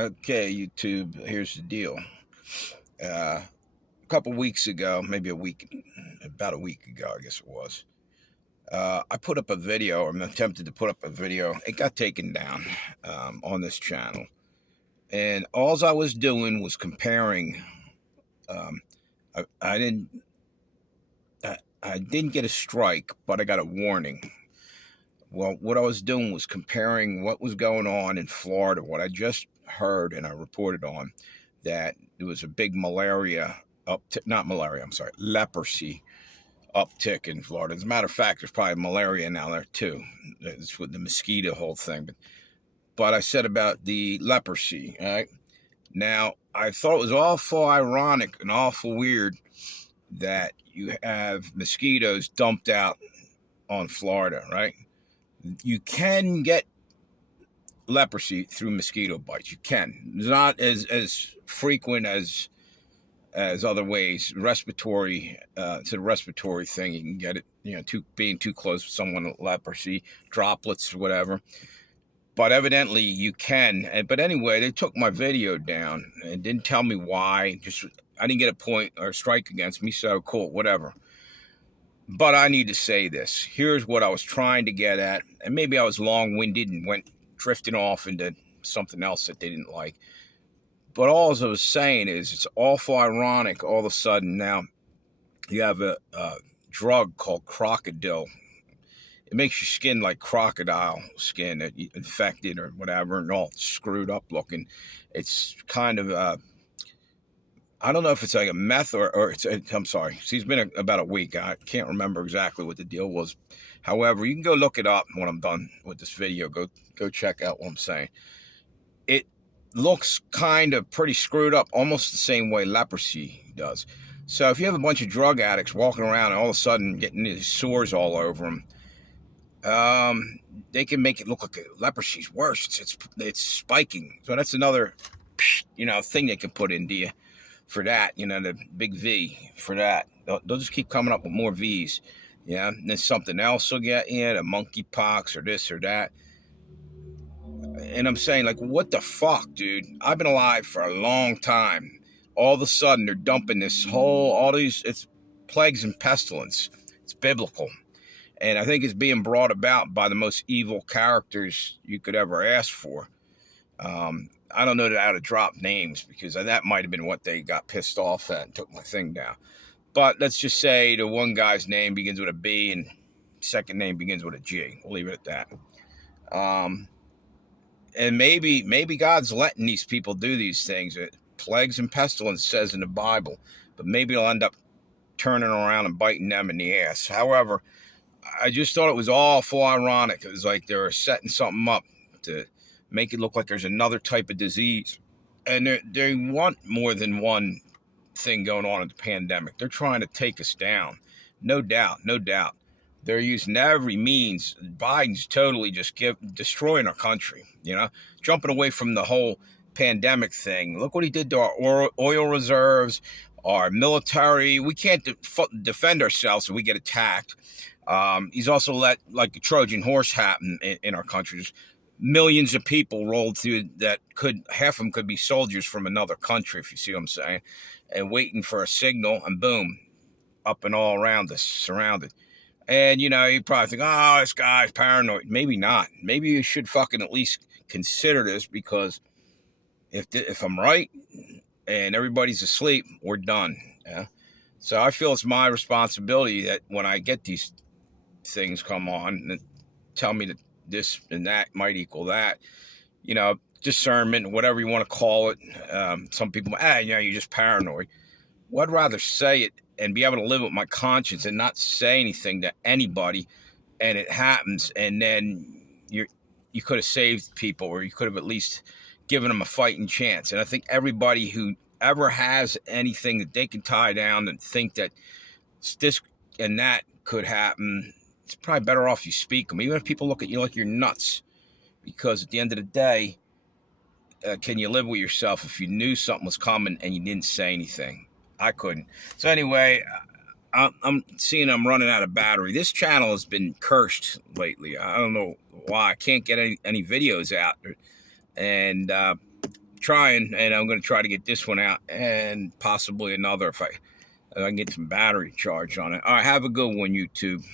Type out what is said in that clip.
Okay, YouTube, here's the deal. A couple weeks ago, maybe about a week ago, I guess it was, I put up a video, or attempted to put up a video. It got taken down on this channel. And all I was doing was comparing. Um, I didn't. I didn't get a strike, but I got a warning. Well, what I was doing was comparing what was going on in Florida, what I just heard and I reported on, that there was a big not malaria, I'm sorry, leprosy uptick in Florida. As a matter of fact, there's probably malaria now there too. It's with the mosquito whole thing. But I said about the leprosy, all right? Now, I thought it was awful ironic and awful weird that you have mosquitoes dumped out on Florida, right? You can get leprosy through mosquito bites. You can. It's not as frequent as other ways. Respiratory, it's a respiratory thing. You can get it, being too close with someone with leprosy, droplets, whatever. But evidently you can. But anyway, they took my video down and didn't tell me why. I didn't get a point or a strike against me, so cool, whatever. But I need to say this. Here's what I was trying to get at, and maybe I was long-winded and went drifting off into something else that they didn't like. But all I was saying is it's awful ironic all of a sudden now you have a drug called crocodile. It makes your skin like crocodile skin, that you infected or whatever, and all screwed up looking. It's kind of I don't know if it's like a meth or I'm sorry. It's been about a week. I can't remember exactly what the deal was. However, you can go look it up when I'm done with this video. Go check out what I'm saying. It looks kind of pretty screwed up, almost the same way leprosy does. So if you have a bunch of drug addicts walking around and all of a sudden getting these sores all over them, they can make it look like leprosy's worse. It's spiking. So that's another thing they can put into you for that. The big V for that. They'll just keep coming up with more V's. Yeah, and then something else will get in, a monkeypox or this or that. And I'm saying, like, what the fuck, dude? I've been alive for a long time. All of a sudden, they're dumping it's plagues and pestilence. It's biblical. And I think it's being brought about by the most evil characters you could ever ask for. I don't know how to drop names because that might have been what they got pissed off at and took my thing down. But let's just say the one guy's name begins with a B and second name begins with a G. We'll leave it at that. And maybe God's letting these people do these things. Plagues and pestilence says in the Bible, but maybe he'll end up turning around and biting them in the ass. However, I just thought it was awful ironic. It was like they were setting something up to make it look like there's another type of disease. And they want more than one thing going on in the pandemic. They're trying to take us down. No doubt. They're using every means. Biden's totally just destroying our country, jumping away from the whole pandemic thing. Look what he did to our oil reserves, our military. We can't defend ourselves if we get attacked. He's also let, like, a Trojan horse happen in our country. There's millions of people rolled through that half of them could be soldiers from another country, if you see what I'm saying, and waiting for a signal, and boom, up and all around us, surrounded. And, you probably think, oh, this guy's paranoid. Maybe not. Maybe you should fucking at least consider this, because if I'm right and everybody's asleep, we're done. Yeah. So I feel it's my responsibility that when I get these things come on and tell me that this and that might equal that, discernment, whatever you want to call it. Some people, you're just paranoid. Well, I'd rather say it and be able to live with my conscience and not say anything to anybody, and it happens, and then you could have saved people, or you could have at least given them a fighting chance. And I think everybody who ever has anything that they can tie down and think that this and that could happen, it's probably better off you speak them, even if people look at you like you're nuts. Because at the end of the day, can you live with yourself if you knew something was coming and you didn't say anything? I couldn't. So anyway, I'm seeing I'm running out of battery. This channel has been cursed lately. I don't know why. I can't get any videos out. And trying, and I'm going to try to get this one out and possibly another if I can get some battery charge on it. All right, have a good one, YouTube.